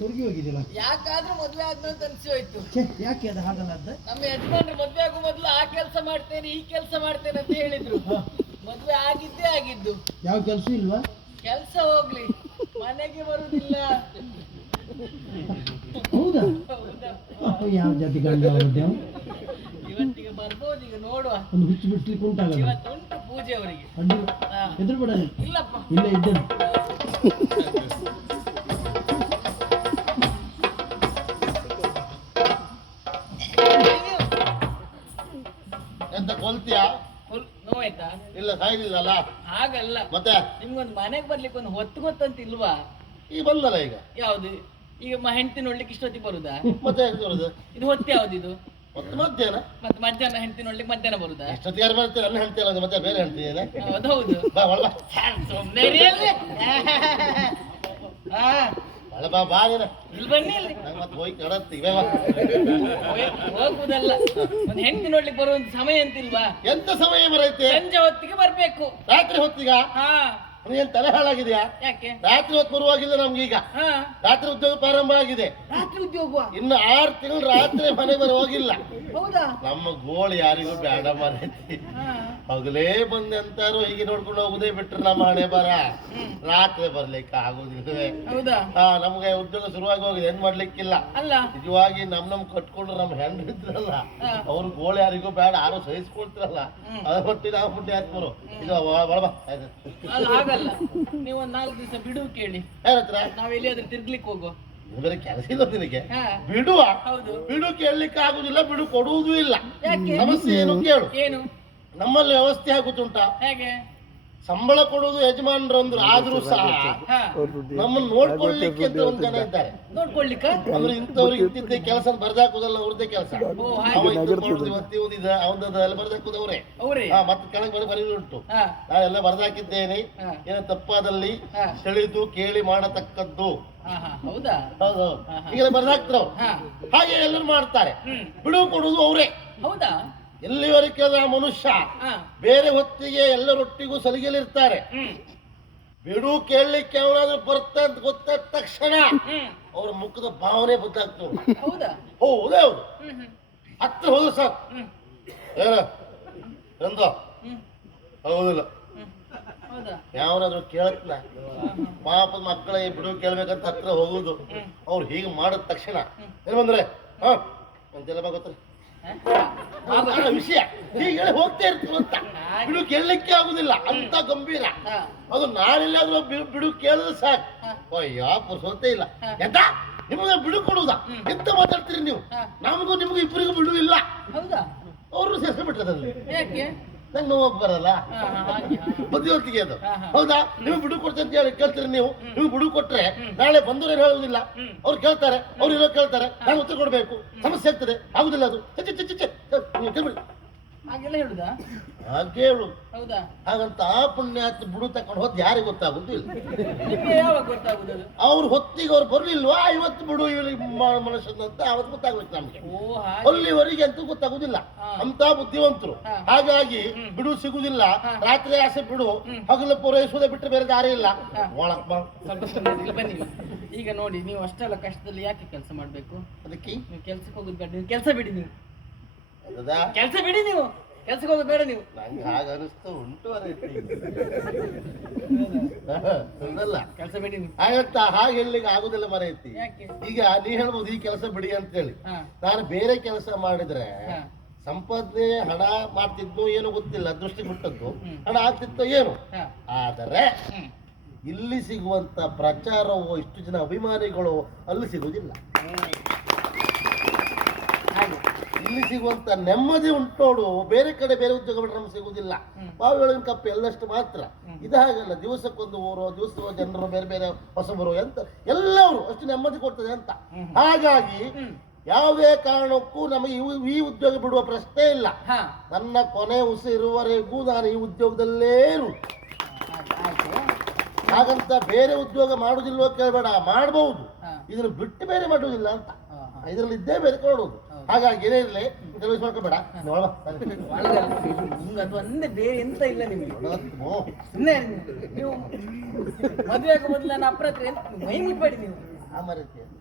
ಸುರ್ಗಿ ಹೋಗಿದ್ದಿಲ್ಲ ಯಾಕಾದ್ರೂ ಮದ್ವೆ ಆದ್ಮೇಲೆ ಅಂತ ಅನ್ಸಿ ಹೋಯ್ತು. ಛೇ ಯಾಕೆ ಅದು ಹಾಗಲ್ಲದ್ದು ನಮ್ಮ ಯಜಮಾನ್ರು ಮದ್ವೆ ಆಗೋ ಮೊದ್ಲು ಆ ಕೆಲಸ ಮಾಡ್ತೇನೆ ಈ ಕೆಲಸ ಮಾಡ್ತೇನೆ ಅಂತ ಹೇಳಿದ್ರು. ಮದ್ವೆ ಆಗಿದ್ದೇ ಆಗಿದ್ದು. ಯಾವ ಕೆಲಸ ಇಲ್ವಾ? ಕೆಲಸ ಹೋಗ್ಲಿ ಮನೆಗೆ ಬರುದಿಲ್ಲ. ಹೌದಾ? ಹೌದಾ? ಯಾವ ಜಾತಿ ಗಂಡ ಅವ್ರದ್ದು ಯಾವ? ಇವತ್ತಿಗೆ ಬರ್ಬೋದು ಈಗ ನೋಡುವ. ಒಂದು ಹುಚ್ಚು ಬಿಡ್ಲಿಕ್ಕೆ ಉಂಟಾಗಲ್ಲ? ಪೂಜೆ ಅವರಿಗೆ. ಅಡ್ಡಿ ಹಾ. ಎದುರು ಬಿಡಲ್ಲ ಇಲ್ಲಪ್ಪ. ಇಲ್ಲ ಇದ್ದೇನೆ. ಫುಲ್ ನೋವಾಯ್ತಾ? ಇಲ್ಲ ಸಾಯ್ಲಿಲ್ಲಲ್ಲ ಹಾಗಲ್ಲ. ಮತ್ತೆ? ನಿಮ್ಗೊಂದು ಮನೆಗೆ ಬರ್ಲಿಕ್ಕೆ ಒಂದು ಹೊತ್ತು ಗೊತ್ತಂತ ಇಲ್ವಾ ಈಗ ಬಂದಲ್ಲ ಈಗ? ಯಾವ್ದು? ಈಗ ಮ ಹೆಂಡತಿ ನೋಡ್ಲಿಕ್ಕೆ ಇಷ್ಟೊತ್ತಿಗೆ ಬರುದಾ? ಮತ್ತೆ ಹೇಗೆ ಬರುದು? ಇದು ಹೊತ್ತು ಯಾವ್ದು ಇದು? ಮತ್ತೆ ಮಧ್ಯಾಹ್ನ. ಮತ್ತೆ ಮಧ್ಯಾಹ್ನ ಹೆಂಡತಿ ನೋಡ್ಲಿಕ್ಕೆ ಮಧ್ಯಾಹ್ನ ಬರುದಾ? ಎಷ್ಟೊತ್ತಿಗೆ ಯಾರು ಬರ್ತೀರ ನನ್ನ ಅದು ಮತ್ತೆ ಬೇರೆ ಹೇಳ್ತೀಯಲ್ಲ ಹೌದು ಹೌದು. ಬಾ ಒಳ್ಳೆ ಸುಮ್ನೆ ಇರಿ ಅಲ್ಲಿ. ಒಳ ಬಾ ಬಾ ನೀನು. ಇಲ್ಲಿ ಬನ್ನಿ ಇಲ್ಲಿ. ನಂಗೆ ಮತ್ತೆ ಹೋಗಿ ಕಡತ್ತೀವಿ ಬಾ ಹೋಯ್- ಹೋಗುದಲ್ಲ. ಒಂದ್ ಹೆಂಡತಿ ನೋಡ್ಲಿಕ್ಕೆ ಬರುವಂತ ಸಮಯ ಅಂತಿಲ್ವಾ? ಎಂತ ಸಮಯ ಬರೈತೆ ಸಂಜೆ ಹೊತ್ತಿಗೆ ಬರ್ಬೇಕು. ರಾತ್ರಿ ಹೊತ್ತಿಗ? ಹಾ. ಏನ್ ತಲೆ ಹಾಳಾಗಿದ್ಯಾ? ಯಾಕೆ? ರಾತ್ರಿ ಹೊತ್ತು ಬರುವಾಗಿಲ್ಲ ನಮ್ಗೀಗ. ಈಗ ಹಾ. ರಾತ್ರಿ ಉದ್ಯೋಗ ಪ್ರಾರಂಭ ಆಗಿದೆ. ರಾತ್ರಿ ಉದ್ಯೋಗ? ಇನ್ನು ಆರು ತಿಂಗಳು ರಾತ್ರಿ ಮನೆ ಬರುವಾಗಿಲ್ಲ ಹೌದಾ? ನಮ್ಮ ಗೋಳ್ ಯಾರಿಗೂ ಬೇಡ ಮರೈತಿ ಹಾ. ಹಗಲೇ ಬಂದೆ ಅಂತಾರು ಹೀಗೆ ನೋಡ್ಕೊಂಡು ಹೋಗುದೇ ಬಿಟ್ರು ನಮ್ಮ ಹಣೆ ಬರ ರಾತ್ರಿ ಬರ್ಲಿಕ್ಕೆ ಆಗುದಿಲ್ಲ ಹೌದಾ? ಹಾ ನಮ್ಗೆ ಉದ್ಯೋಗ ಶುರುವಾಗಿ ಹೋಗಿದೆ. ಏನ್ ಮಾಡ್ಲಿಕ್ಕಿಲ್ಲ. ಅಲ್ಲ. ನಿಜವಾಗಿ ನಮ್ ನಮ್ ಕಟ್ಕೊಂಡು ನಮ್ ಹೆಣ್ಣು ಇದ್ರಲ್ಲ. ಅವ್ರ ಗೋಳು ಯಾರಿಗೂ ಬೇಡ. ಯಾರು ಸಹಿಸ್ಕೊಳ್ತಿರಲ್ಲ ಅದ ಅದ್ರ ಹೊಟ್ಟಿ ನಾವು ಹುಟ್ಟಿ ಹಾಕ್ಬರು ಇದು ಬಳಬಾ. ಅಲ್ಲ ನೀವು ಒಂದ್ ನಾಲ್ಕು ದಿವಸ ಬಿಡು ಕೇಳಿ. ಯಾರ ಹತ್ರ? ನಾವ್ ಎಲ್ಲಿಯಾದ್ರೂ ತಿರ್ಗ್ಲಿಕ್ಕೆ ಹೋಗೋ. ಬೇರೆ ಕೆಲಸ ಇಲ್ಲ ನಿನಗೆ. ಬಿಡುವ? ಹೌದು. ಬಿಡು ಕೇಳಲಿಕ್ಕೆ ಆಗುದಿಲ್ಲ ಬಿಡು ಕೊಡುವುದೂ ಇಲ್ಲ. ಯಾಕೆ? ಸಮಸ್ಯೆ ಏನು ಕೇಳು. ಏನು? ನಮ್ಮಲ್ಲಿ ವ್ಯವಸ್ಥೆ ಆಗುತ್ತುಂಟ? ಹೇಗೆ? ಸಂಬಳ ಕೊಡುವುದು ಯಜಮಾನರು ಅಂದ್ರು ಆದ್ರೂ ಸಹ ನಮ್ಮನ್ನ ನೋಡ್ಕೊಳ್ಳಿಕ್ಕೆ ಅಂತ ಒಂದ್ ಜನ ಇದ್ದಾರೆ. ನೋಡ್ಕೊಳ್ಲಿಕ್ಕೆ ಅಂದ್ರೆ ಇಂಥವ್ರಿಗೆ ಇಂತಿದ್ದೆ ಕೆಲಸ ಬರ್ದಾಕುದಲ್ಲ ಅವ್ರದ್ದೇ ಕೆಲಸ. ಓ ಅವ ಹಾಗೆ. ಇದ್ದು ಇವತ್ತು ಇವನಿದ ಅವನದ ಎಲ್ಲ ಬರ್ದಾಕುದು ಅವರೇ. ಅವ್ರೇ? ಹಾ ಮತ್ತೆ ಕೆಳಗೆ ಬರೀ ಬರೀ ಉಂಟು. ನಾನೆಲ್ಲ ಬರ್ದಾಕಿದ್ದೇನೆ. ಏನ ಏನೋ ತಪ್ಪಾದಲ್ಲಿ. ತಿಳಿದು ಕೇಳಿ ಮಾಡತಕ್ಕದ್ದು. ಹೌದಾ? ಹೌದು. ಈಗ ಬರ್ದಾಕ್ತಾರ. ಹಾಗೆ ಎಲ್ಲರೂ ಮಾಡ್ತಾರೆ. ಬಿಡುವು ಕೊಡುವುದು ಅವರೇ. ಹೌದಾ? ಎಲ್ಲಿವರೆಗೆ ಆ ಮನುಷ್ಯ? ಬೇರೆ ಹೊತ್ತಿಗೆ ಎಲ್ಲರೊಟ್ಟಿಗೂ ಸಲಿಗೆಲಿರ್ತಾರೆ. ಬಿಡು ಕೇಳಲಿಕ್ಕೆ ಅವನಾದ್ರೂ ಬರ್ತಾ ಅಂತ ಗೊತ್ತಾದ ತಕ್ಷಣ ಅವ್ರ ಮುಖದ ಭಾವನೆ ಗೊತ್ತಾಗ್ತದೆ ಹೌದಾ? ಹೌದೇ ಹತ್ರ ಹೋದ್ರು ಸಾಕು. ಹ್ಮ್. ಏನ? ಎಂದ ಹ್ಮ್. ಹೌದಿಲ್ಲ. ಯಾವನಾದ್ರೂ ಕೇಳತ್ನ? ಪಾಪ ಮಕ್ಕಳ ಬಿಡು ಕೇಳ್ಬೇಕಂತ ಹತ್ರ ಹೋಗುದು. ಅವ್ರು ಹೀಗೆ ಮಾಡಿದ ತಕ್ಷಣ. ಏನ್ ಬಂದ್ರೆ? ಹಾ? ಅಂತೆಲ್ಲ ಗೊತ್ತ? ಹಾ? ವಿಷಯ. ಹೀಗೆ ಹೇಳಿ ಹೋಗ್ತಾ ಇರ್ತೀವಿ ಅಂತ. ಬಿಡು ಗೆಲ್ಲಕ್ಕೆ ಆಗುದಿಲ್ಲ. ಅಂತ ಗಂಭೀರ. ಅದು ನಾನೆಲ್ಲಾದ್ರೂ ಬಿಡು ಬಿಡು ಕೇಳಿದ್ರೆ ಸಾಕು. ಅಯ್ಯೋ ಪುರ್ಸೊತ್ತೇ ಇಲ್ಲ. ಎಂತ? ನಿಮಗೆ ಬಿಡು ಕೊಡುವುದಾ. ಎಂತ ಮಾತಾಡ್ತೀರಿ ನೀವು. ನಮಗೂ ನಿಮಗೂ ಇಬ್ಬರಿಗೂ ಬಿಡು ಇಲ್ಲ ಹೌದಾ? ಅವರು ಸೇರಿಸ್ಬಿಟ್ರದಲ್ಲಿ ಯಾಕೆ? ನಂಗೆ ನೋವು ಬರಲ್ಲ. ಬುದ್ಧಿವಂತಿಗೆ ಅದು. ಹೌದಾ? ನೀವು ಬಿಡು ಕೊಡ್ತೀವಿ ಅಂತ ಹೇಳಿ ಕೇಳ್ತೀರಿ ನೀವು. ನೀವು ಬಿಡು ಕೊಟ್ರೆ ನಾಳೆ ಬಂದವರು ಹೇಳುವುದಿಲ್ಲ. ಹ್ಮ್. ಅವ್ರು ಕೇಳ್ತಾರೆ ಅವ್ರು ಇರೋ ಕೇಳ್ತಾರೆ. ನಾನು ಉತ್ತರ ಕೊಡ್ಬೇಕು. ಸಮಸ್ಯೆ ಆಗ್ತದೆ. ಆಗುದಿಲ್ಲ ಅದು. ಚಿಚ್ಚಿ ಚಿಚ್ಚಿ. ನೀವು ಕೇಳ್ಬಿಡಿ. ಹಾಗೆಲ್ಲ ಹೇಳುದಾ? ಹಾಗೆ ಹೇಳು. ಹೌದಾ? ಹಾಗಂತ ಆ ಪುಣ್ಯಾತ್ ಬಿಡು ತಕೊಂಡು ಹೋದ್ ಯಾರಿಗೆ ಗೊತ್ತಾಗುದಿಲ್ಲ. ನಿಮ್ಗೆ ಯಾವಾಗ ಗೊತ್ತಾಗುದು ಅದು ಅವ್ರ ಹೊತ್ತಿಗೆ ಅವ್ರು ಬರ್ಲಿಲ್ವಾ? ಇವತ್ತು ಬಿಡು ಇವರಿಗೆ ಮನುಷ್ಯನ ಅಂತ ಅವತ್ತು ಗೊತ್ತಾಗ್ಬೇಕು ನಮ್ಗೆ. ಓ ಹಾಗೆ. ಅಲ್ಲಿವರೆಗೆ ಅಂತೂ ಗೊತ್ತಾಗುದಿಲ್ಲ. ಹಾ. ಅಂತ ಬುದ್ಧಿವಂತರು. ಹಾ. ಹಾಗಾಗಿ ಬಿಡು ಸಿಗುದಿಲ್ಲ. ರಾತ್ರಿ ಆಸೆ ಬಿಡು. ಹಗಲು ಪೂರೈಸುವುದೇ ಬಿಟ್ಟು ಬೇರೆ ದಾರಿ ಇಲ್ಲ. ಬಾ. ಸ್ವಲ್ಪ ಸುಮ್ಮನೆ ಇಲ್ಲಿ ಬನ್ನಿ. ಈಗ ನೋಡಿ ನೀವು ಅಷ್ಟೆಲ್ಲ ಕಷ್ಟದಲ್ಲಿ ಯಾಕೆ ಕೆಲಸ ಮಾಡ್ಬೇಕು? ಅದಕ್ಕೆ? ನೀವು ಕೆಲ್ಸಕ್ಕೆ ಹೋಗೋದು ಬೇಡ. ನೀವು ಕೆಲಸ ಬಿಡಿ ನೀವು. ಕೆಲಸ ಬಿಡಿ ನೀವು. ಕೆಲ್ಸಕ್ಕೆ ಹೋಗೋದು ಬೇಡ ನೀವು. ನಂಗೆ ಹಾಗ ಅನಿಸ್ತಾ ಉಂಟು ಹೌದಲ್ಲ? ಕೆಲಸ ಬಿಡಿ ನೀವು. ಹಾಗಂತ ಹಾಗೆ ಹೇಳಲಿಕ್ಕೆ ಆಗುದಿಲ್ಲ ಮರೈತಿ ಯಾಕೆ? ಈಗ ನೀ ಹೇಳ್ಬೋದು ಈ ಕೆಲಸ ಬಿಡಿ ಅಂತ ಹೇಳಿ ಹಾ. ನಾನು ಬೇರೆ ಕೆಲಸ ಮಾಡಿದ್ರೆ ಹಾ. ಸಂಪಾದನೆ ಹಣ ಮಾಡ್ತಿದ್ನೋ ಏನೋ ಗೊತ್ತಿಲ್ಲ ದೃಷ್ಟಿ ಬಿಟ್ಟದ್ದು ಹ್ಮ್. ಹಣ ಆಗ್ತಿತ್ತೋ ಏನು. ಹಾ. ಆದರೆ ಹ್ಮ್. ಇಲ್ಲಿ ಸಿಗುವಂತ ಪ್ರಚಾರವು ಇಷ್ಟು ಜನ ಅಭಿಮಾನಿಗಳು ಅಲ್ಲಿ ಸಿಗುವುದಿಲ್ಲ. ಇಲ್ಲಿ ಸಿಗುವಂತ ನೆಮ್ಮದಿ ಉಂಟೋಡು ಬೇರೆ ಕಡೆ ಬೇರೆ ಉದ್ಯೋಗ ಬಿಟ್ಟರೆ ನಮ್ಗೆ ಸಿಗುವುದಿಲ್ಲ. ಬಾವಿಯೊಳಗಿನ ಕಪ್ಪು ಎಲ್ಲಷ್ಟು ಮಾತ್ರ. ಇದು ಹಾಗಲ್ಲ ದಿವಸಕ್ಕೊಂದು ಊರು ದಿವಸ ಜನರು ಬೇರೆ ಬೇರೆ ಹೊಸಬರು ಎಂತ. ಎಲ್ಲವರು ಅಷ್ಟು ನೆಮ್ಮದಿ ಕೊಡ್ತದೆ ಅಂತ. ಹಾಗಾಗಿ ಯಾವುದೇ ಕಾರಣಕ್ಕೂ ನಮಗೆ ಈ ಉದ್ಯೋಗ ಬಿಡುವ ಪ್ರಶ್ನೆ ಇಲ್ಲ. ನನ್ನ ಕೊನೆ ಉಸಿರುವರೆಗೂ ನಾನು ಈ ಉದ್ಯೋಗದಲ್ಲೇ ಇರು ಹಾಗೆ ಹಾಗಂತ ಬೇರೆ ಉದ್ಯೋಗ ಮಾಡುವುದಿಲ್ಲವೋ ಕೇಳಬೇಡ ಮಾಡಬಹುದು ಇದನ್ನು ಬಿಟ್ಟು ಬೇರೆ ಮಾಡುವುದಿಲ್ಲ ಅಂತ. ಇದರಲ್ಲಿ ಇದ್ದೇ ಬೇರೆ ಕೊಡೋದು. ಹಾಗಾಗಿ ಏನೇ ಇರಲಿ ಕೆಲಸ ಮಾಡ್ಕೋಬೇಡ. ನೋಡ ನಿಮ್ಗೆ ಅದು ಒಂದೇ ಬೇರೆ ಎಂತ ಇಲ್ಲ ನಿಮಗೆ. ಸುಮ್ಮನೆ ನೀವು. ಮದುವೆ ಆಗೋ ಮೊದಲು ನನ್ನ ಅಪ್ಪರ ಹತ್ರ ಮೈ ಮುಟ್ಬೇಡಿ ನೀವು.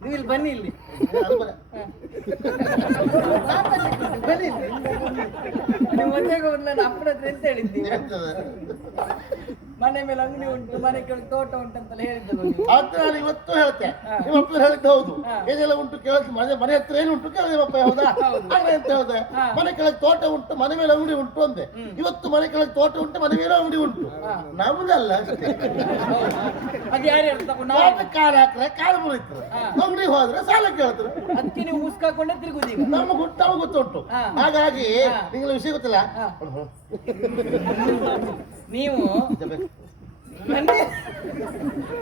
ನೀವು ಇಲ್ಲಿ ಬನ್ನಿ ಇಲ್ಲಿ. ಬನ್ನಿ. ನೀವು ಮದುವೆ ಆಗೋ ಮೊದಲು ನನ್ನ ಅಪ್ಪನ ಹತ್ರ ಎಂತ ಹೇಳಿದ್ದೀನಿ ಮನೆ ಮೇಲೆ ಅಂಗಡಿ ಉಂಟು ಮನೆ ಕೆಳಗೆ ತೋಟ ಉಂಟು ಅಂತ ಹೇಳಿದ್ದಲ್ಲ ನೀವು? ನಾನು ಇವತ್ತು ಹೇಳ್ತೆ. ನಿಮ್ಮ ಅಪ್ಪ ಹೇಳಿದ್ದು ಹೌದು. ಏನೆಲ್ಲ ಉಂಟು ಕೇಳಿದ್ ಮನೆ ಮನೆ ಹತ್ರ ಏನು ಉಂಟು ಕೇಳಿದೆ ನಿಮ್ಮಪ್ಪ ಹೌದಾ. ಹಾಗೆ ಅಂತ ಹೇಳ್ದೆ. ಮನೆ ಕೆಳಗೆ ತೋಟ ಉಂಟು ಮನೆ ಮೇಲೆ ಅಂಗಡಿ ಉಂಟು ಅಂದೆ. ಇವತ್ತು ಮನೆ ಕೆಳಗೆ ತೋಟ ಉಂಟು ಮನೆ ಮೇಲೆ ಅಂಗಡಿ ಉಂಟು. ನಮ್ದಲ್ಲ ಅದು ಯಾರು ಹೇಳಿ ತಗೊಂಡು ನಾವು? ತೋಟ ಕಾರ್ ಹಾಕ್ರೆ ಕಾರ್ ಮುರಿತಾರೆ ಅಂಗಡಿ ಹೋದ್ರೆ ಸಾಲ ಕೇಳ್ತಾರೆ. ಅದಕ್ಕೆ ನೀವು ಉಸ್ಕಾಕೊಂಡೆ ತಿರುಗುದು ಈಗ. ನಮ್ಮ ಗುಟ್ಟ ಗೊತ್ತುಂಟು. ಹಾಗಾಗಿ ನಿಮ್ಗೆ ವಿಷಯ ಗೊತ್ತಿಲ್ಲ. ನೀವು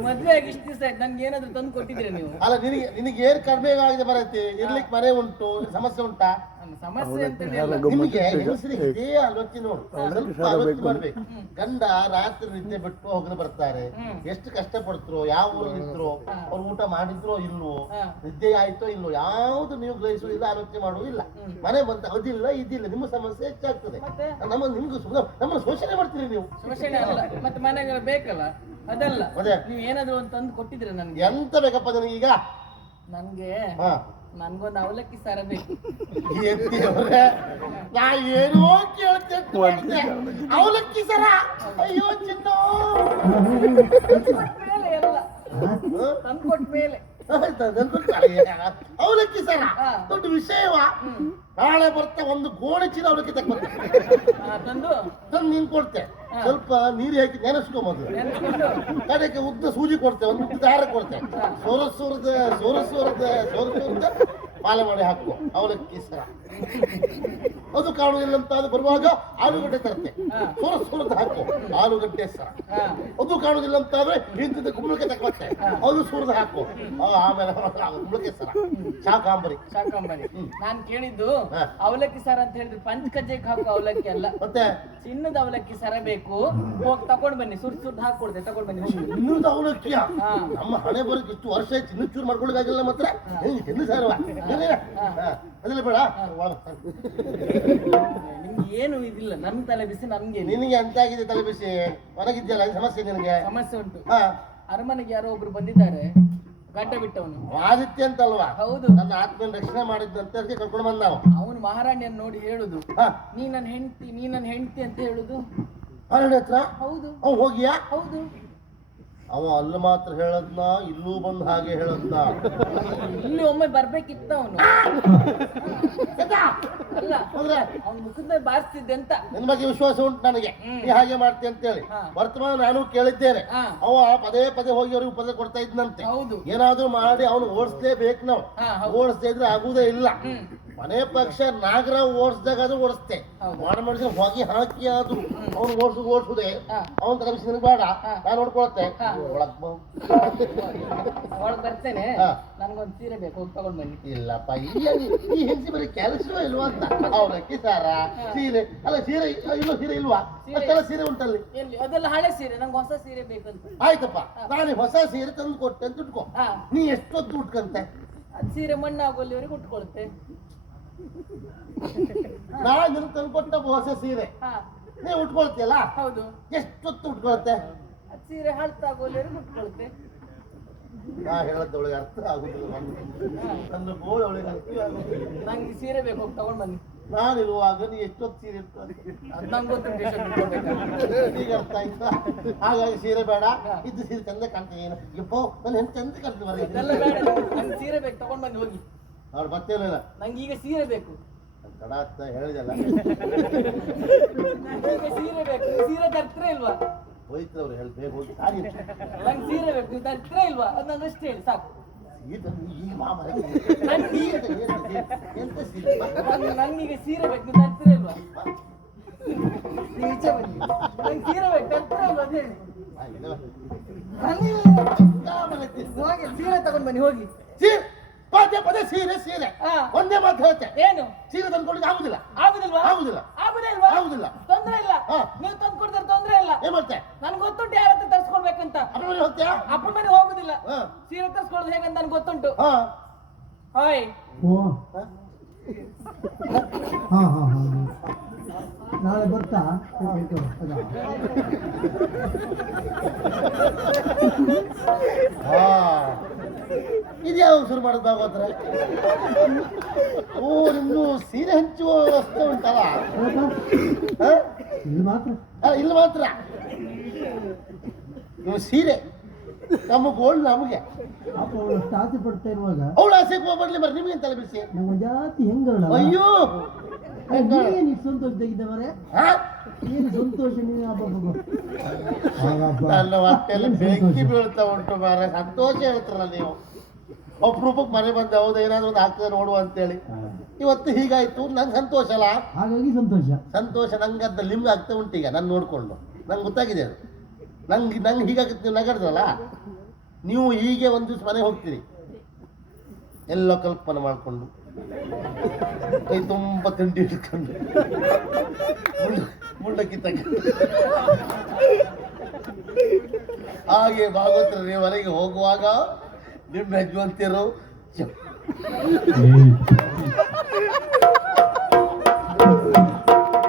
ಮದ್ವೆ ಆಗಿ ಇಷ್ಟು ದಿವಸ ಆಯ್ತು ನನ್ಗೆ ಏನಾದ್ರು ತಂದು ಕೊಟ್ಟಿದ್ದೀರಾ ನೀವು? ಅಲ್ಲ ನಿನಗೆ ನಿನಗೆ ಏನ್ ಕಡಿಮೆ ಆಗಿದೆ ಬರತ್ತೆ ಇರ್ಲಿಕ್ಕೆ ಮನೆ ಉಂಟು ಸಮಸ್ಯೆ ಉಂಟಾ? ನಿಮಗೆ ಹೆಂಗಸರಿಗೆ ಇದೇ ಆಲೋಚನೆ ನೋಡು. ಸ್ವಲ್ಪ ಆಲೋಚನೆ ಮಾಡ್ಬೇಕು. ಗಂಡ ರಾತ್ರಿ ನಿದ್ದೆ ಬಿಟ್ಟು ಹೋಗಲು ಬರ್ತಾರೆ. ಎಷ್ಟು ಕಷ್ಟ ಪಡ್ತರೋ ಯಾವ ಊರಲ್ಲಿ ಇದ್ರು ಅವ್ರು ಊಟ ಮಾಡಿದ್ರೋ ಇಲ್ವೋ. ನಿದ್ದೆ ಆಯ್ತೋ ಇಲ್ವೋ ಯಾವ್ದು ನೀವು ಗ್ರಹಿಸುವುದಿಲ್ಲ ಆಲೋಚನೆ ಮಾಡುವುದಿಲ್ಲ. ಮನೆ ಬಂತ ಅದಿಲ್ಲ ಇದಿಲ್ಲ ನಿಮ್ಮ ಸಮಸ್ಯೆ ಹೆಚ್ಚಾಗ್ತದೆ? ನಮ್ಮ ನಿಮ್ಗೆ ಸುಮ್ಮನೆ ನಮ್ಮನ್ನು ಶೋಷಣೆ ಮಾಡ್ತೀರಿ ನೀವು. ಮತ್ತೆ ಮನೆಗೆ ಬೇಕಲ್ಲ? ಅದಲ್ಲ. ಅದೇ. ನೀವು ಏನಾದ್ರು ಒಂದು ತಂದು ಕೊಟ್ಟಿದ್ರೆ ನನಗೆ. ಎಂತ ಬೇಕಪ್ಪ ನನಗೀಗ? ನನ್ಗೆ ಹಾ. ನನ್ಗೊಂದು ಅವಲಕ್ಕಿ ಸಾರ ಬೇಕು ನಾ ಏನೋ ಕೇಳ್ತೇನೆ ಅವಲಕ್ಕಿ ಸರ. ಅಯ್ಯೋ ಚಿನ್ನ. ಮೇಲೆ ಎಲ್ಲ. ತಂದು ಕೊಟ್ಟ ಮೇಲೆ ಅವಲಕ್ಕಿ ಸರ. ದೊಡ್ಡ ವಿಷಯವ. ನಾಳೆ ಬರ್ತಾ ಒಂದು ಗೋಣೆ ಚೀಲ ಅವಲಕ್ಕಿ ತಗೊಂಡು ತಂದು? ನೀನ್ ಕೊಡ್ತೆ. ಸ್ವಲ್ಪ ನೀರು ಹಾಕಿ ನೆನೆಸ್ಕೊಂಬಂದು ಅದಕ್ಕೆ ಕಡೆಗೆ ಉದ್ದ ಸೂಜಿ ಕೊಡ್ತೆ ಒಂದು ಉದ್ದ ದಾರ ಕೊಡ್ತೆ. ಹಾ. ಸೋರ ಸೋರದ ಪಾಲೆ ಮಾಡಿ ಹಾಕು ಅವಲಕ್ಕಿ ಸರ. ಅದು ಕಾಣುವುದಿಲ್ಲ ಅಂತ ಅದು ಬರುವಾಗ ಆಲೂಗಡ್ಡೆ ತರುತ್ತೆ. ಸೋರ ಸೋರದ ಹಾಕು. ಆಲೂಗಡ್ಡೆ ಸರ. ಅದು ಕಾಣುವುದಿಲ್ಲ ಅಂತ ಆದ್ರೆ ಇಂತಿದ್ದ ಕುಂಬಳಕೆ ಅದು ಸುರಿದು ಹಾಕು. ಆಮೇಲೆ ಕುಂಬಳಕೆ ಸರ. ಶಾಕಾಂಬರಿ. ಚಾಕಾಂಬರಿ ನಾನು ಕೇಳಿದ್ದು ಅವಲಕ್ಕಿ ಸರ ಅಂತ ಹೇಳಿದ್ರೆ ಪಂಚಕಜ್ಜೆಗೆ ಹಾಕು ಅವಲಕ್ಕಿ ಅಲ್ಲ. ಮತ್ತೆ? ಚಿನ್ನದ ಅವಲಕ್ಕಿ ಸರ ಬೇಕು. ಹೋಗಿ ತಕೊಂಡ್ ಬನ್ನಿ. ಸುರ್ ಸುರ್ದು ಹಾಕೊಡ್ದೆ ತಗೊಂಡ್ ಬನ್ನಿ. ಚಿನ್ನದ ಅವಲಕ್ಕಿಯ? ಹಾ. ನಮ್ಮ ಹಣೆ ಬರೋಕೆ ಇಷ್ಟು ವರ್ಷ ಆಯ್ತು ಇನ್ನೂ ಚೂರು ಮಾತ್ರ? ಹೆಣ್ಣು ಸಾರವ? ಅದೆಲ್ಲ ಬೇಡ. ನಿಮ್ಗೆ ಏನು ಇದಿಲ್ಲ ನನ್ ತಲೆ ಬಿಸಿ ನಮ್ಗೆ ನಿನಗೆ ನಿನಗೆ ಅಂತಾಗಿದೆ ತಲೆ ಬಿಸಿ? ಹೊರಗಿದ್ಯಲ್ಲ ಅದು ಸಮಸ್ಯೆ ನಿನಗೆ? ಸಮಸ್ಯೆ ಉಂಟು. ಹಾ. ಅರಮನೆಗೆ ಯಾರೋ ಒಬ್ರು ಬಂದಿದ್ದಾರೆ ಗಡ್ಡ ಬಿಟ್ಟವನು. ಆದಿತ್ಯ ಅಂತಲ್ವಾ? ಹೌದು. ನನ್ನ ಆತ್ಮ ರಕ್ಷಣೆ ಮಾಡಿದ್ದಂತ ಕರ್ಕೊಂಡು ಬಂದ ಅವನು ಮಹಾರಾಣಿಯನ್ನು ನೋಡಿ ಹೇಳುದು ಹಾ. ನೀ ನನ್ನ ಹೆಂಡತಿ ನೀ ನನ್ನ ಹೆಂಡತಿ ಅಂತ ಹೇಳುದು? ಅರಣ್ಯ ಹತ್ರ? ಹೌದು. ಅವ್ ಹೋಗಿಯಾ? ಹೌದು. ಅವ ಅಲ್ಲಿ ಮಾತ್ರ ಹೇಳದ್ನ ಇಲ್ಲೂ ಬಂದು ಹಾಗೆ ಹೇಳದ್ನ. ಇಲ್ಲಿ ಒಮ್ಮೆ ಬರ್ಬೇಕಿತ್ತ ಅವನು. ಅವನ ಮುಖದ ಮೇಲೆ ಬಾರಿಸ್ತಿದ್ದೆ ಅಂತ. ನಿನ್ ಬಗ್ಗೆ ವಿಶ್ವಾಸ ಉಂಟು ನನಗೆ. ನೀ ಹಾಗೆ ಮಾಡ್ತಿ ಅಂತೇಳಿ. ಹೇಳಿ ವರ್ತಮಾನ ನಾನು ಕೇಳಿದ್ದೇನೆ. ಅವ ಪದೇ ಪದೇ ಹೋಗಿ ಅವ್ರಿಗೆ ಪದೇ ಕೊಡ್ತಾ ಇದ್ನಂತೆ. ಹೌದು. ಏನಾದ್ರೂ ಮಾಡಿ ಅವನು ಓಡಿಸ್ಲೇಬೇಕು ನಾವು. ಓಡಿಸ್ತಾ ಇದ್ರೆ ಆಗುದೇ ಇಲ್ಲ. ಮನೆ ಪಕ್ಷ ನಾಗರ ಓಡಿಸ್ದಾಗ ಅದು ಓಡಿಸ್ತೆ. ಮಾಡ ಮನುಷ್ಯ ಹೊಗೆ ಹಾಕಿ ಆದ್ರು ಅವ್ನು ಓಡಿಸು ಓಡಿಸುದೇ ಅವ್ನ ಬಿಸಿ ಬೇಡ. ನಾನು ನೋಡ್ಕೊಳತ್ತೆ. ಒಳಗ್ ಬರ್ತೇನೆ. ನನ್ಗೊಂದು ಸೀರೆ ಬೇಕು ಹೋಗಿ ತಗೊಂಡ್ ಬನ್ನಿ. ಇಲ್ಲಪ್ಪ ಇಲ್ಲ ಈ ಹೆಂಗಸಿ ಬರೀ ಕೆಲಸವೇ ಇಲ್ವಾ ಅಂತ. ಅವಲಕ್ಕಿ ಸಾರ? ಸೀರೆ ಅಲ್ಲ ಸೀರೆ ಇಲ್ಲ ಸೀರೆ ಇಲ್ವಾ? ಸೀರೆ. ಅಷ್ಟೆಲ್ಲ ಸೀರೆ ಉಂಟಲ್ಲಿ. ಅದೆಲ್ಲ ಹಳೆ ಸೀರೆ ನಂಗೆ ಹೊಸ ಸೀರೆ ಬೇಕಂತ. ಆಯ್ತಪ್ಪ. ನಾನು ಹೊಸ ಸೀರೆ ತಂದು ಕೊಟ್ಟೆ ಅಂತ ಉಟ್ಕೊ. ಹಾ. ನೀ ಎಷ್ಟೊತ್ತು ಉಟ್ಕಂತೆ? ಸೀರೆ ಮಣ್ಣಾಗುವಲ್ಲಿವರೆಗೆ ಉಟ್ಕೊಳುತ್ತೆ. ನಾನು ನಿನ್ ತಂದು ಕೊಟ್ಟ ಹೊಸ ಸೀರೆ ನೀವು ಉಟ್ಕೊಳ್ತೀಯಲ್ಲ? ಹೌದು. ಎಷ್ಟೊತ್ತು ಉಟ್ಕೊಳತ್ತೆ? ಅದ್ ಸೀರೆ ಹಳ್ತಾಗೋಲ್ಲಿವರೆಗೆ ಉಟ್ಕೊಳುತ್ತೆ ನಾ ಹೇಳದ್ದವಳಿಗೆ ಅರ್ಥ ಆಗುದಿಲ್ಲ ನನ್ನ ಗೋಳು ಅವಳಿಗೆ ಅರ್ಥ ಆಗುದಿಲ್ಲ. ನಂಗೆ ಸೀರೆ ಬೇಕು ಹೋಗಿ ತಗೊಂಡ್ ಬನ್ನಿ. ನಾನು ಇರುವಾಗ ನೀ ಎಷ್ಟೊತ್ತು ಸೀರೆ. ಈಗ ಅರ್ಥ ಆಯ್ತಾ? ಹಾಗಾಗಿ ಸೀರೆ ಬೇಡ. ಇದ್ದು ಸೀರೆ ಚಂದ ಕಾಣ್ತೀನಿ ಏನು? ಯಪ್ಪೋ ನನ್ನ ಹೆಣ್ಣು ಚಂದ ಕಾಣ್ತೀನಿ ಸೀರೆ ಬೇಕು ತಗೊಂಡ್ ಬನ್ನಿ ಹೋಗಿ. ಅವ್ರು ಬರ್ತೇನಿಲ್ಲ ನಂಗೆ ಈಗ ಸೀರೆ ಬೇಕು. ತಡ ಅಂತ ಹೇಳಿದಲ್ಲ. ನಂಗೆ ಈಗ ಸೀರೆ ಬೇಕು. ಸೀರೆ ತರ್ತೀರಾ ಇಲ್ವಾ? ಹೋಯ್ತು ಅವ್ರು ಹೇಳಿ ಬೇಗ ಹೋಗಿ ಸಾರಿ ನಂಗೆ ಸೀರೆ ಬೇಕು. ನೀವು ತರ್ತೀರಾ ಇಲ್ವಾ? ಅದು ನಂಗೆ ಅಷ್ಟೇ ಹೇಳಿ ಸಾಕು. ಈಗ ಮಾಮ ಎಂತ ಸೀರೆ ನಂಗೆ ನಂಗೀಗ ಸೀರೆ ಬೇಕು. ನೀವು ತರ್ತೀರಾ ಇಲ್ವಾ? ಈಚೆ ಬನ್ನಿ. ನಂಗೆ ಸೀರೆ ಬೇಕು. ತರ್ತೀರಾ ಇಲ್ವಾ ಅಂತ ಹೇಳಿ. ಹೋಗಿ ಸೀರೆ ತಗೊಂಡ್ ಬನ್ನಿ ಹೋಗಿ. ಸೀರೆ? ಪದೇ ಪದೇ ಸೀರೆ ಸೀರೆ. ಹಾ ಒಂದೇ ಮಾತು ಹೇಳ್ತೆ. ಏನು? ಸೀರೆ ತಂದ್ಕೊಳ್ಳಿಕ್ಕೆ ಆಗುದಿಲ್ಲ. ಆಗುದಿಲ್ವಾ? ಆಗುದಿಲ್ಲ. ಆಗುದೇ ಇಲ್ವಾ? ಆಗುದಿಲ್ಲ. ತೊಂದ್ರೆ ಇಲ್ಲ. ನೀವು ತಂದು ಕೊಡ್ತಾರೆ ತೊಂದ್ರೆ ಇಲ್ಲ. ಏನ್ ಮಾಡ್ತೆ? ನನ್ಗೆ ಗೊತ್ತುಂಟು ಯಾರ ಹತ್ರ ತರ್ಸ್ಕೊಳ್ಬೇಕಂತ. ಅಪ್ಪ ಮನೆ ಹೋಗ್ತೀಯಾ? ಅಪ್ಪನ ಮನೆ ಹೋಗುದಿಲ್ಲ. ಸೀರೆ ತರ್ಸ್ಕೊಳ್ಳೋದು ಹೇಗಂತ ನನ್ಗೆ ಗೊತ್ತುಂಟು. ಹಾ? ಹಾಯ್? ಹಾ ಹಾ ಹಾ. ನಾಳೆ ಬರ್ತಾ? ಇದು, ಯಾವಾಗ ಶುರು ಮಾಡೋದು ಭಾಗವತ್ರ ಓ ನಿಮ್ದು ಸೀರೆ ಹಂಚುವ ವ್ಯವಸ್ಥೆ ಉಂಟಲ್ಲ? ಇಲ್ಲಿ ಮಾತ್ರ? ಇಲ್ಲಿ ಮಾತ್ರ. ನೀವು ಸೀರೆ. ನಮ್ಮ ಗೋಲ್ಡ್ ನಮಗೆ. ಪಾಪ ಅವಳು ಆಸೆ ಪಡ್ತಾ ಇರುವಾಗ ಅವಳು ಆಸೆ ಬರ್ಲಿ ಬರ್ರಿ ನಿಮಗೆ ತಲೆ ಬಿಸಿ ನಮ್ಮ ಜಾತಿ ಹೆಂಗ ಅಯ್ಯೋ! ಸಂತೋಷ ಏನು ಸಂತೋಷ ನೀನು. ನನ್ನ ಹೊಟ್ಟೆಲ್ಲ ಏನು ಬೆಂಕಿ ಸಂತೋಷ? ಬೀಳ್ತಾ ಉಂಟು ಮಾರ ಸಂತೋಷ ಹೇಳ್ತಾರಲ್ಲ ನೀವು. ಅಪರೂಪಕ್ಕೆ ಮನೆ ಬಂದ ಹೌದು ಏನಾದ್ರು ಒಂದು ಆಗ್ತದೆ ನೋಡುವ ಅಂತೇಳಿ. ಇವತ್ತು ಹೀಗಾಯ್ತು. ನಂಗೆ ಸಂತೋಷ ಅಲ್ಲ. ಹಾಗಾಗಿ ಸಂತೋಷ. ಸಂತೋಷ ನಂಗೆ ಅದ ನಿಮ್ಗೆ ಆಗ್ತಾ ಉಂಟು ಈಗ ನಾನು ನೋಡ್ಕೊಂಡು. ನಂಗೆ ಗೊತ್ತಾಗಿದೆ ಅದು. ನಂಗೆ ನಂಗೆ ಹೀಗಾಗುತ್ತೆ ನೀವು ನೀವು ಹೀಗೆ ಒಂದು ದಿವಸ ಮನೆಗೆ ಹೋಗ್ತೀರಿ. ಎಲ್ಲ ಕಲ್ಪನೆ ಮಾಡಿಕೊಂಡು. ಕೈ ತುಂಬ ತಿಂಡಿ ಹಿಡ್ಕೊಂಡು. ಮುಳ್ಳ- ಮುಳ್ಳಕ್ಕಿ ತಗ ಹಾಗೆ ಭಾಗವತರ ಹೊರಗೆ ಹೋಗುವಾಗ ನಿಮ್ಮ ಯಜವಂತಿರು ಏಯ್.